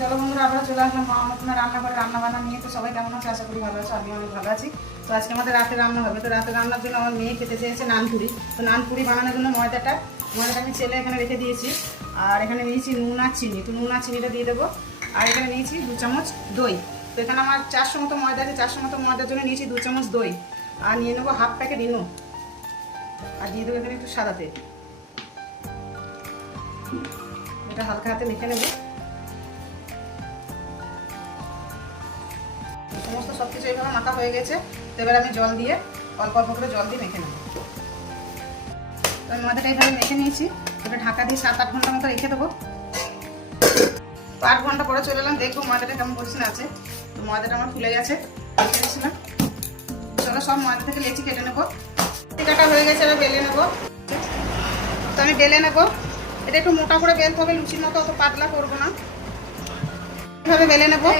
চলো বন্ধুরা, আমরা চলে আসলাম মা রান্না করে রান্না বান্না নিয়ে। তো সবাই কেমন আছে? আশা করি ভালো আছে, আমি অনেক ভালো আছি। তো আজকে আমাদের রাতে রান্না হবে। তো রাতে রান্নার জন্য আমার মেয়ে খেতে চেয়েছে নানপুরি। তো নানপুরি বানানোর জন্য ময়দাটা আমি ছেলে এখানে রেখে দিয়েছি। আর এখানে নিয়েছি নুন আর চিনি। তো নুন আর চিনিটা দিয়ে দেবো। আর এখানে নিয়েছি 2 চামচ দই। তো এখানে আমার 400 মতো ময়দা আছে। 400 মতো ময়দার জন্য নিয়েছি 2 চামচ দই। আর নিয়ে নেবো হাফ প্যাকেট ইনো। আর দিয়ে দেবো এখানে একটু সাদা তেল। এটা হালকা হাতে মেখে নেবো। সমস্ত সব কিছু এইভাবে মাখা হয়ে গেছে। তো এবার আমি জল দিয়ে অল্প অল্প করে জল দিয়ে মেখে নেব। তো আমি ময়দাটা এইভাবে মেখে নিয়েছি। এটা ঢাকা দিয়ে 7-8 ঘন্টা মতো রেখে দেবো। তো 8 ঘন্টা পরে চলে এলাম, দেখবো ময়দাটা কেমন পজিশন আছে। তো ময়দাটা আমার ফুলে গেছে, রেখে দিয়েছিলাম। চলো সব ময়দা থেকে লেচি কেটে নেবো। কাটা হয়ে গেছে, এবার বেলে নেবো। তো আমি বেলে নেবো। এটা একটু মোটা করে বেলতে হবে, লুচির মতো অত পাতলা করবো না। এইভাবে বেলে নেবো।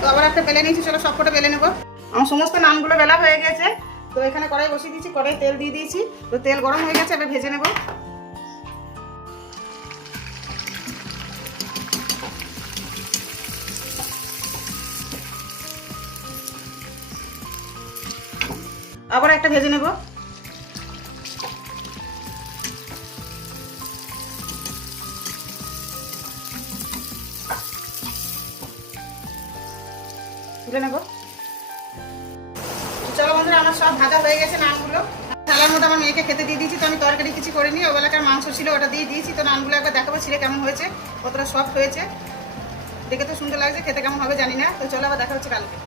তো আবার একটা বেলে নিয়েছি, চলো সব কটা বেলে নেবো। আমার সমস্ত নানগুলো বেলা হয়ে গেছে। তো এখানে কড়াই বসিয়ে দিয়েছি, কড়াই তেল দিয়ে দিয়েছি। তো তেল গরম হয়ে গেছে, এবার ভেজে নেবো। আবার একটা ভেজে নেবো। তুলে নেবো। চলো বন্ধুরা, আমার সব ভাজা হয়ে গেছে নানগুলো। থালার মধ্যে আমার মেয়েকে খেতে দিয়ে দিয়েছি। তো আমি তরকারি কিছু করিনি, ওবেলাকার মাংস ছিল ওটা দিয়ে দিয়েছি। তো নানগুলো একবার দেখাবো ছিঁড়ে কেমন হয়েছে, কতটা সফট হয়েছে। দেখে তো সুন্দর লাগছে, খেতে কেমন হবে জানি না। তো চলো আবার দেখা হচ্ছে কালকে।